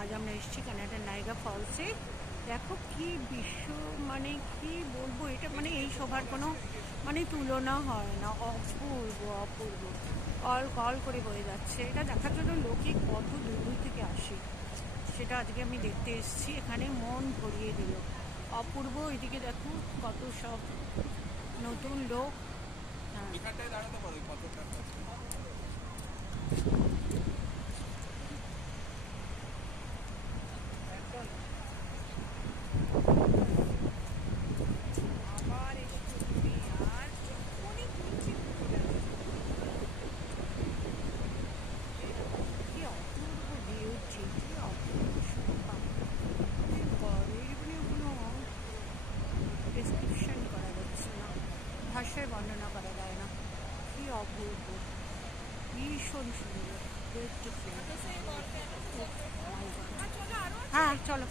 আজ আমরা এসেছি কানাডার নাইগা ফলসে। দেখো কি বিশ্ব, মানে কি বলবো, এটা মানে এই শোভার কোনো মানে তুলনা হয় না। অপূর্ব অপূর্ব, কল কল করে বয়ে যাচ্ছে। এটা দেখার জন্য লোকে কত দূর দূর থেকে আসে, সেটা আজকে আমি দেখতে এসেছি। এখানে মন ভরিয়ে দিল, অপূর্ব। এদিকে দেখো কত সব নতুন লোক। হ্যাঁ, এখানটায় দাঁড়াতে পারো কতটা আবার এসছো তুমি, আর যখনই তুলছি চলে আসছো। কি অপূর্ব বিউটি, কি অপূর্ব শোভা, এর কোনো ডিসক্রিপশন করা যাচ্ছে না, ভাষায় বর্ণনা করা যায় না। কি অপূর্ব, ভীষণ সুন্দর, বিউটিফুল। হ্যাঁ চলো।